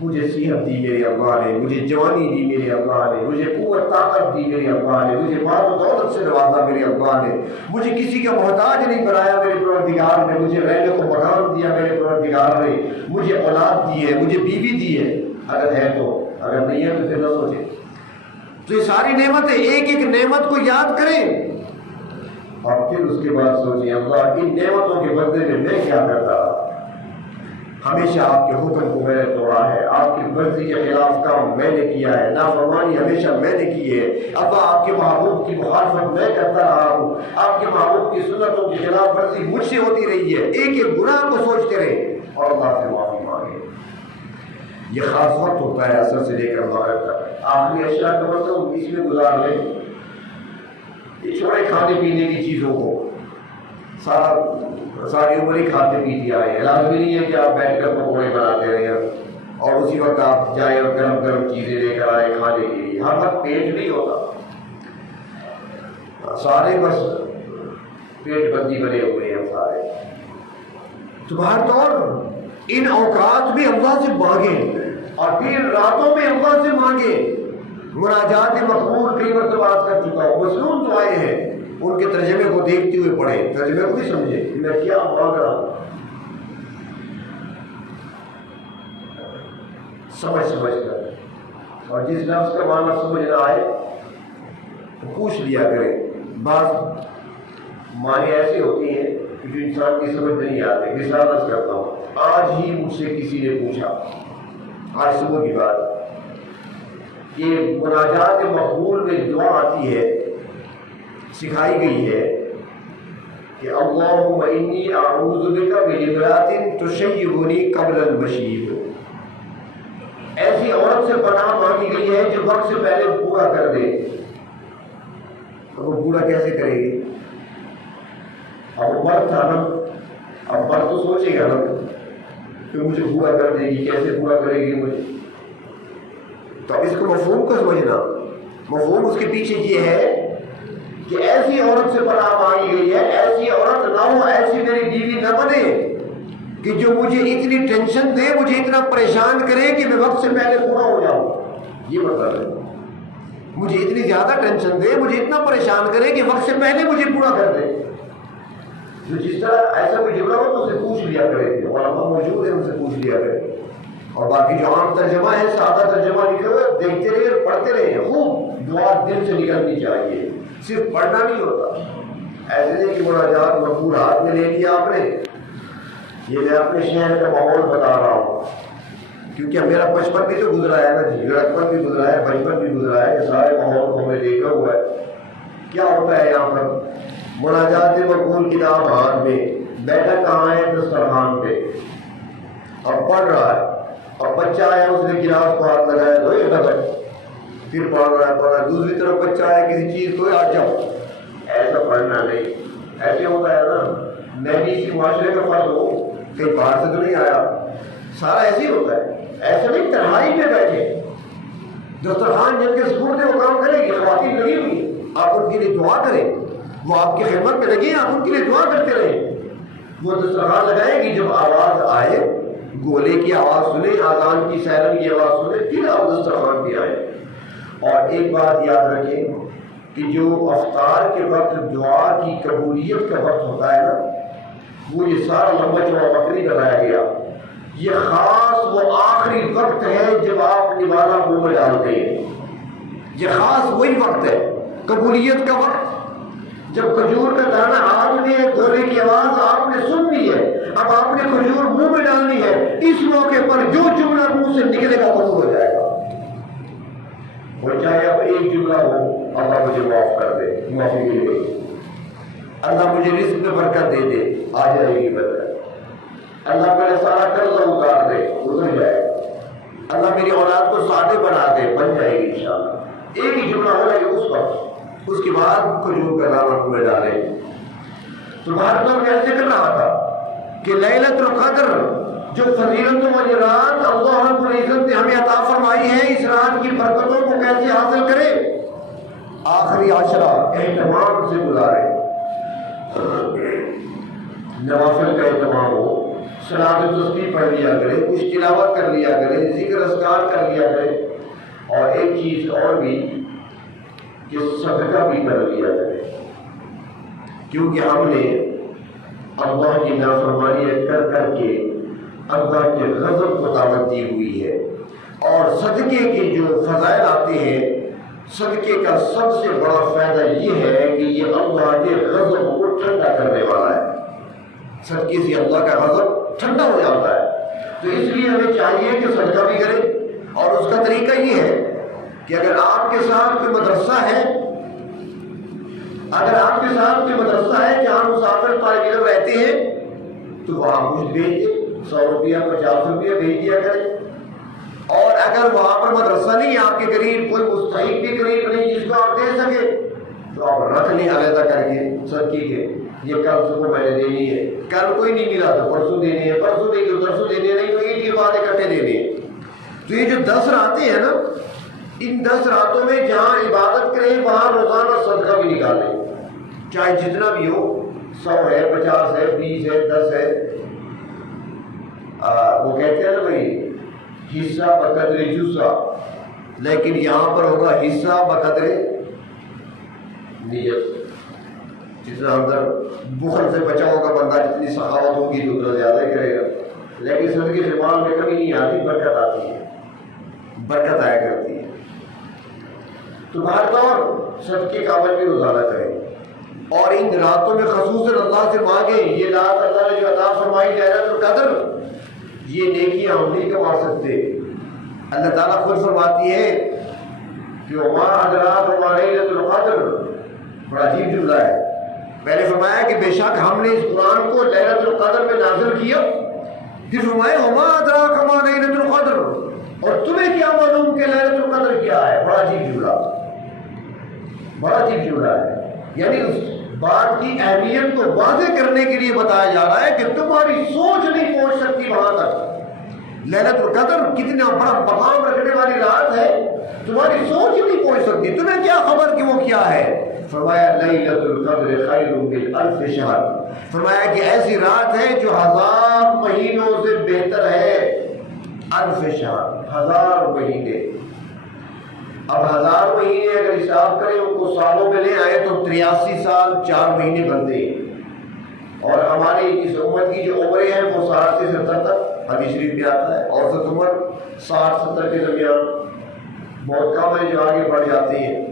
مجھے صحت دی میرے اللہ نے، مجھے جوانی دی میرے اللہ نے، مجھے قوت طاقت دی میرے اللہ نے، مجھے مال و دولت سے نوازا میرے اللہ نے، مجھے کسی کا محتاج نہیں بنایا میرے پروردگار نے، مجھے رہنے کو مکان دیا میرے پروردگار نے، مجھے اولاد دی ہے، مجھے بیوی دی ہے، اگر ہے تو، اگر نہیں ہے تو پھر نہ سوچیں۔ تو یہ ساری نعمتیں، ایک ایک نعمت کو یاد کریں اور پھر اس کے بعد سوچیں اللہ ان نعمتوں کے بدلے میں میں کیا کرتا رہا، ہمیشہ آپ کے حکم کو میں نے توڑا ہے، آپ کی مرضی کے خلاف کام میں نے کیا ہے، نافرمانی ہمیشہ میں نے کی ہے، اللہ آپ کے محبوب کی مخالفت میں کرتا رہا ہوں، آپ کے محبوب کی سنتوں کی خلاف ورزی مجھ سے ہوتی رہی ہے، ایک ایک گناہ کو سوچتے رہیں اور اللہ سے معافی مانگیں۔ یہ خاص وقت ہوتا ہے عصر سے لے کر مغرب تک، آخری اشیاء کا مطلب اس میں گزار لیں، یہ چھوڑے کھانے پینے کی چیزوں کو، ساری عمر ہی کھاتے پیتے آئے ہیں، لازمی نہیں ہے کہ آپ بیٹھ کر پکوڑے بناتے رہیں اور اسی وقت آپ جائیں اور گرم گرم چیزیں لے کر آئے کھانے کے لیے، ہر وقت پیٹ نہیں ہوتا، سارے بس پیٹ بندی بنے ہوئے ہیں سارے۔ تو بہر طور ان اوقات میں اللہ سے مانگیں اور پھر راتوں میں اللہ سے مانگیں۔ مناجات مقبول کئی مرتبہ کر چکا ہوں، مصنون دعائیں ہیں، ان کے ترجمے کو دیکھتے ہوئے پڑھیں، ترجمے کو بھی سمجھیں کہ میں کیا مانگ رہا ہوں، سمجھ کر، اور جس لفظ کا معنی سمجھ نہ آئے تو پوچھ لیا کریں۔ بعض معنی ایسے ہوتی ہیں کہ جو انسان کی سمجھ نہیں آتے۔ مثال عرض کرتا ہوں، آج ہی مجھ سے کسی نے پوچھا، آج صبح کی بات، کہ مناجات مقبول میں دعا آتی ہے، سکھائی گئی ہے کہ اللہم انی اعوذ بک من امرأۃ تشیبنی قبل المشیب، ایسی عورت سے پناہ مانگی گئی ہے جو وقت سے پہلے پورا کر دے۔ تو وہ پورا کیسے کرے گی؟ اب مرد تھا نا، اب مرد تو سوچے گا نا کہ مجھے پورا کر دے گی، کیسے پورا کرے گی مجھے؟ تو اب اس کو مفہوم کو سمجھنا، مفہوم اس کے پیچھے یہ ہے کہ ایسی عورت سے پناہ مانگی گئی ہے، ایسی عورت نہ ہو، ایسی میری بیوی نہ بنے کہ جو مجھے اتنی ٹینشن دے، مجھے اتنا پریشان کرے کہ میں وقت سے پہلے پورا ہو جاؤں۔ یہ مطلب ہے مجھے اتنی زیادہ ٹینشن دے، مجھے اتنا پریشان کرے کہ وقت سے پہلے مجھے پورا کر دے۔ تو جس طرح ایسا کوئی جملہ ہو تو اسے پوچھ لیا کرے، علماء موجود ہیں ان سے پوچھ لیا کرے، اور باقی جو عام ترجمہ ہے، سادہ ترجمہ لکھے ہوئے دیکھتے رہے اور پڑھتے رہے، خوب دعا دل سے نکلنی چاہیے، صرف پڑھنا نہیں ہوتا۔ ایسے نہیں کہ مناجات مقبول ہاتھ میں لے لیا آپ نے، یہ میں اپنے شہر کا ماحول بتا رہا ہوں کیونکہ میرا بچپن بھی تو گزرا ہے نا جی، لڑکپن بھی گزرا ہے، بچپن بھی گزرا ہے، یہ سارے ماحول کو ہمیں دیکھا ہوا ہے۔ کیا ہوتا ہے یہاں پر؟ مناجات مقبول کتاب ہاتھ میں، بیٹھا کہاں ہے؟ دسترخوان پہ، اور پڑھ رہا ہے، اور بچہ آیا اس نے گلاس کو ہاتھ لگایا تو ایک دفعہ پھر پڑھ رہا ہے، دوسری طرف بچہ آیا کسی چیز کو آ جاؤ، ایسا پڑھنا نہیں۔ ایسے ہوتا ہے نا، میں بھی اسی معاشرے کا فرد ہوں، کہیں باہر سے تو نہیں آیا، سارا ایسے ہی ہوتا ہے۔ ایسا نہیں تنہائی میں بیٹھے دسترخوان جن کے سپرد وہ کام کریں گے، خواتین لگی ہوئی ہیں، آپ ان کے لیے دعا کریں، وہ آپ کی خدمت میں لگی ہیں، آپ ان کے لیے دعا کرتے رہیں۔ وہ دسترخوان لگائیں گی، جب آواز آئے، گولے کی آواز سنیں، آذان کی سیرن کی آواز سنیں، پھر آپ دسترخوان پہ آئیں۔ اور ایک بات یاد رکھیں کہ جو افطار کے وقت دعا کی قبولیت کا وقت ہوتا ہے نا، وہ یہ سارا لمبا چوڑا وقت نہیں بتایا گیا، یہ خاص وہ آخری وقت ہے جب آپ نوالا منہ میں ڈالتے ہیں، یہ خاص وہی وقت ہے قبولیت کا وقت، جب کھجور کا دانہ ہاتھ میں ہے، گولے کی آواز آپ نے سن لی ہے، اب آپ نے کھجور منہ میں ڈالنی ہے، اس موقع پر جو جملہ منہ سے نکلے گا قبول ہو جائے گا، وہ چاہے اب ایک جملہ ہو، اللہ مجھے معاف کر دے، معافی مل گئی، اللہ مجھے رزق میں برکت دے دے، آ جائے گی برکت، اللہ میرا سارا قرض اتار دے، اتر جائے گا، اللہ میری اولاد کو سادے بنا دے، بن جائے گی انشاءاللہ۔ ایک ہی جملہ ہونا کہ اس وقت، اس کے بعد کھجور کا دانہ منہ میں ڈالے۔ تو بھارت میں ایسے کر رہا تھا کہ لیلۃ القدر جو فضیلتوں و اجرات اللہ رب العزت نے ہمیں عطا فرمائی ہے، اس رات کی برکتوں کو کیسے حاصل کرے؟ آخری عشرہ اہتمام سے گزارے، نوافل کا اہتمام ہو، صلاۃ و تسبیح پڑھ لیا کرے، کچھ تلاوت کر لیا کرے، ذکر اذکار کر لیا کرے، اور ایک چیز اور بھی کہ صدقہ بھی کر لیا کرے، کیونکہ ہم نے اللہ کی نافرمانی کر کر کے اللہ کے غضب کو دعوت دی ہوئی ہے، اور صدقے کے جو فضائل آتے ہیں، صدقے کا سب سے بڑا فائدہ یہ ہے کہ یہ اللہ کے غضب کو ٹھنڈا کرنے والا ہے۔ صدقے سے اللہ کا غضب ٹھنڈا ہو جاتا ہے، تو اس لیے ہمیں چاہیے کہ صدقہ بھی کریں۔ اور اس کا طریقہ یہ ہے کہ اگر آپ کے ساتھ کوئی مدرسہ ہے، جہاں مسافر طالب علم رہتے ہیں، تو وہاں کچھ بھیج دیں، 100 روپیہ 50 روپیہ بھیج دیا کریں۔ اور اگر وہاں پر مدرسہ نہیں، آپ کے قریب کوئی مستحق بھی قریب نہیں جس کو آپ دے سکے، تو آپ رکھ لیں علیحدہ کر کے صدقے کے، یہ کل صبح میں نے دینی ہے، کل کوئی نہیں ملا تو پرسوں دینے ہیں، پرسوں دیں گے پرسوں دینے نہیں تو عید کے بعد اکٹھے دینے ہیں۔ تو یہ جو 10 راتیں ہیں نا، ان 10 راتوں میں جہاں عبادت کریں وہاں روزانہ صدقہ بھی نکالیں، چاہے جتنا بھی ہو، 100 ہے، 50 ہے، 20 ہے، 10 ہے۔ وہ کہتے ہیں نا بھائی حصہ بقدر جزا، لیکن یہاں پر ہوگا حصہ بقدر نیت۔ جتنا اندر بخل سے بچا ہوگا بندہ، جتنی سخاوت ہوگی تو اتنا زیادہ ہی کرے گا، لیکن صدقے سے مال میں کمی نہیں آتی، برکت آتی ہے، برکت آیا کرتی ہے۔ تو بہر طور صدقے کا عمل بھی روزانہ کریں، اور ان راتوں میں خصوصاً اللہ سے مانگیں۔ یہ رات اللہ نے جو عطا فرمائی لیلۃ القدر، یہ نیکیاں ہم نہیں کما سکتے۔ اللہ تعالیٰ خود فرماتی ہے کہ وما ادراک ما لیلۃ القدر، بڑا عجیب جملہ ہے۔ پہلے فرمایا کہ بے شک ہم نے اس قرآن کو لیلۃ القدر میں نازل کیا، پھر فرمایا وما ادراک ما لیلۃ القدر، اور تمہیں کیا معلوم کہ لیلۃ القدر کیا ہے؟ بڑا عجیب جملہ، بڑا عجیب جملہ ہے، یعنی اس بات کی اہمیت کو واضح کرنے کے لیے بتایا جا رہا ہے کہ تمہاری سوچ نہیں پہنچ سکتی وہاں تک۔ لیلۃ القدر کتنا بڑا مقام رکھنے والی رات ہے، تمہاری سوچ ہی نہیں پہنچ سکتی، تمہیں کیا خبر کہ وہ کیا ہے؟ فرمایا لیلۃ القدر خیر من الف شہر، فرمایا کہ ایسی رات ہے جو 1000 مہینوں سے بہتر ہے۔ الف شہر، 1000 مہینے۔ اب 1000 مہینے اگر حساب کریں ان کو سالوں میں لے آئے تو 83 سال 4 مہینے بنتے ہیں، اور ہماری اس امت کی جو عمریں ہیں وہ 60 سے 70 تک حدیث شریف میں آتا ہے، اوسط عمر 60-70 کے درمیان، بہت کم ہے جو آگے بڑھ جاتے ہیں۔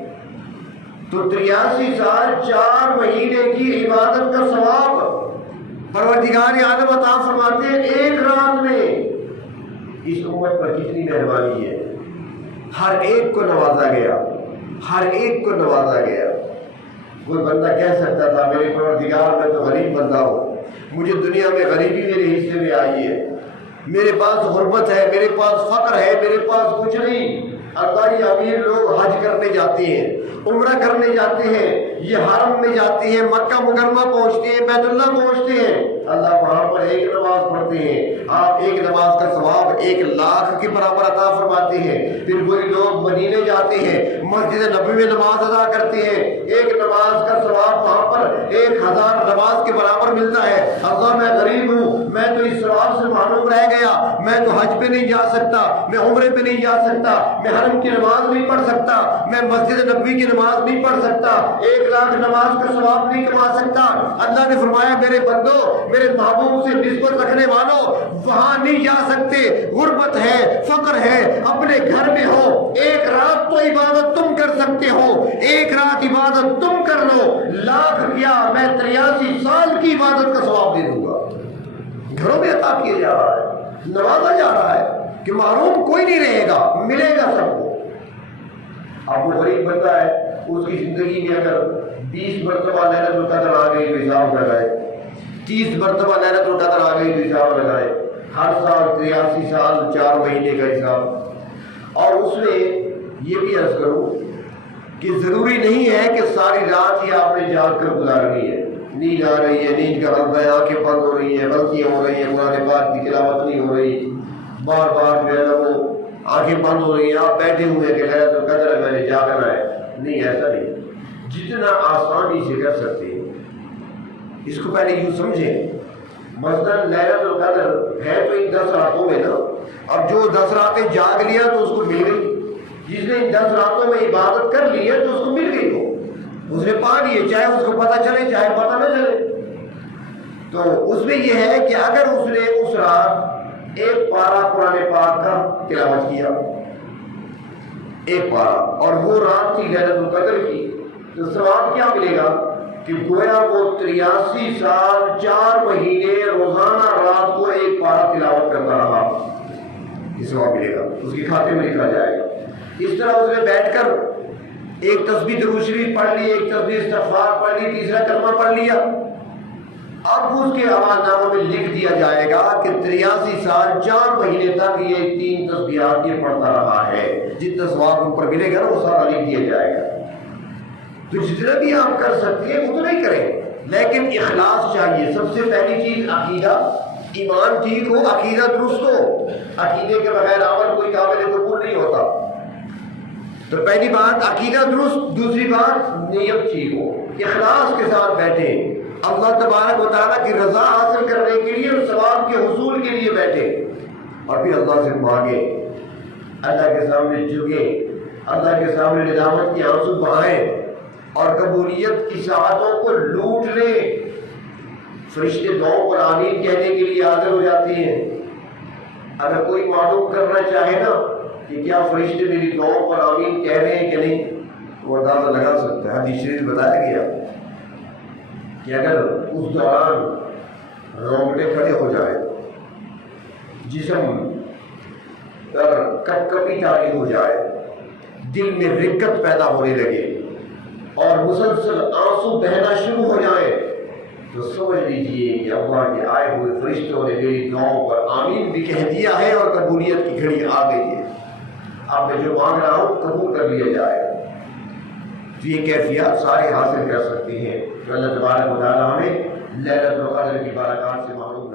تو 83 سال 4 مہینے کی عبادت کا ثواب پروردگار عالم عطا فرماتے ہیں ایک رات میں۔ اس امت پر کتنی مہربانی ہے، ہر ایک کو نوازا گیا، ہر ایک کو نوازا گیا۔ کوئی بندہ کہہ سکتا تھا میرے پروردگار میں تو غریب بندہ ہوں، مجھے دنیا میں غریبی میرے حصے میں آئی ہے، میرے پاس غربت ہے، میرے پاس فقر ہے، میرے پاس کچھ نہیں۔ اللہ یہ امیر لوگ حج کرنے جاتے ہیں، عمرہ کرنے جاتے ہیں، یہ حرم میں جاتے ہیں، مکہ مکرمہ پہنچتے ہیں، بیت اللہ پہنچتے ہیں، اللہ وہاں پر ایک نماز پڑھتے ہیں، آپ ایک نماز کا ثواب 1,00,000 کے برابر عطا فرماتے ہیں۔ پھر وہی لوگ مدینے جاتے ہیں، مسجد نبوی میں نماز ادا کرتے ہیں، ایک نماز کا ثواب وہاں پر 1000 نماز کے برابر ملتا ہے۔ اللہ میں غریب ہوں، میں تو اس ثواب سے محروم رہ گیا، میں تو حج پہ نہیں جا سکتا، میں عمرے پہ نہیں جا سکتا، میں حرم کی نماز نہیں پڑھ سکتا، میں مسجد نبوی کی نماز نہیں پڑھ سکتا، 1,00,000 نماز کا ثواب نہیں کما سکتا۔ اللہ نے فرمایا میرے بندو، میرے محبوب سے نسبت رکھنے والوں، وہاں نہیں جا سکتے، غربت ہے، فقر ہے، اپنے گھر میں ہو، ایک رات تو عبادت تم کر سکتے ہو، ایک رات عبادت تم کر لو، 1,00,000 کیا میں 83 سال کی عبادت کا ثواب دے دوں گا۔ گھروں میں عطا کیا جا رہا ہے، نوازا جا رہا ہے کہ محروم کوئی نہیں رہے گا، ملے گا سب کو۔ اب وہ غریب بندہ ہے، اس کی زندگی میں اگر 20 مرتبہ لیلۃ القدر آ گئی تو حساب لگائے، 30 مرتبہ لیلۃ القدر آ گئی تو حساب لگائے، ہر سال 83 سال 4 مہینے کا حساب۔ اور اس میں یہ بھی عرض کروں کہ ضروری نہیں ہے کہ ساری رات ہی آپ نے جاگ کر گزارنی ہے، نیند آ رہی ہے، نیند کا غلبہ ہے، آنکھیں بند ہو رہی ہیں، غلطیاں ہو رہی ہیں، قرآن پاک کی تلاوت نہیں ہو رہی، بار بار جو ہے نا وہ آنکھیں بند ہو رہی ہیں، آپ بیٹھے ہوئے ہیں کہ لیلۃ القدر ہے میں نے جاگنا ہے. نہیں، ایسا نہیں. جتنا آسانی سے کر سکتے ہیں اس کو پہلے یوں سمجھیں. مثلاً لیلۃ القدر ہے تو ان 10 راتوں میں نا. اب جو 10 راتیں جاگ لیا تو اس کو مل گئی. جس نے ان 10 راتوں میں عبادت کر لی ہے تو اس کو مل گئی، وہ اس نے پا لیے، چاہے اس کو پتہ چلے چاہے پتہ نہ چلے. تو اس میں یہ ہے کہ اگر اس نے اس رات ایک پارہ قرآن پاک کا تلاوت کیا، ایک پارہ، اور وہ رات تھی لیلۃ القدر کی، تو ثواب کیا ملے گا کہ گویا وہ 83 سال 4 مہینے روزانہ رات کو ایک پارہ تلاوت کرتا رہا. یہ ثواب ملے گا، اس کے کھاتے میں لکھا جائے گا. اس طرح اس نے بیٹھ کر ایک تسبیح درود شریف پڑھ لی، ایک تسبیح استغفار پڑھ لی، تیسرا کلمہ پڑھ لیا. اب اس کے اعمال ناموں میں لکھ دیا جائے گا کہ 83 سال 4 مہینے تک یہ 3 تسبیحات یہ پڑھتا رہا ہے. جتنا ثواب ان پر ملے گا نا وہ سارا لکھ دیا جائے گا. تو جتنا بھی آپ کر سکتے ہیں اتنا ہی کریں، لیکن اخلاص چاہیے. سب سے پہلی چیز عقیدہ، ایمان ٹھیک ہو، عقیدہ درست ہو. عقیدے کے بغیر عمل کوئی قابل قبول نہیں ہوتا. تو پہلی بات عقیدہ درست، دوسری بات نیت ٹھیک ہو، اخلاص کے ساتھ بیٹھے، اللہ تبارک و تعالیٰ کی رضا حاصل کرنے کے لیے اور ثواب کے حصول کے لیے بیٹھے، اور پھر اللہ سے مانگے، اللہ کے سامنے جھکے، اللہ کے سامنے ندامت کی آنسو بہائیں اور قبولیت کی ساعتوں کو لوٹ لیں. فرشتے دعاؤں پر آمین کہنے کے لیے حاضر ہو جاتے ہیں. اگر کوئی معلوم کرنا چاہے نا کہ کیا فرشتے میری دعاؤں پر آمین کہہ رہے ہیں کہ نہیں، وہ اندازہ لگا سکتا ہے. حدیث شریف بتایا گیا کہ اگر اس دوران رونگٹے کھڑے ہو جائے، جسم پر کپکپی طاری ہو جائے، دل میں رکت پیدا ہونے لگے اور مسلسل آنسو بہنا شروع ہو جائے، تو سمجھ لیجیے کہ اللہ کے آئے ہوئے فرشتوں نے میری دعاؤں پر آمین بھی کہہ دیا ہے اور قبولیت کی گھڑی آ گئی ہے. آپ نے جو مانگ رہا ہوں قبول کر لیا جائے. تو یہ کیفیات سارے حاصل کر سکتے ہیں. اللہ تبارک و تعالیٰ ہمیں لیلۃ القدر کی برکات سے محروم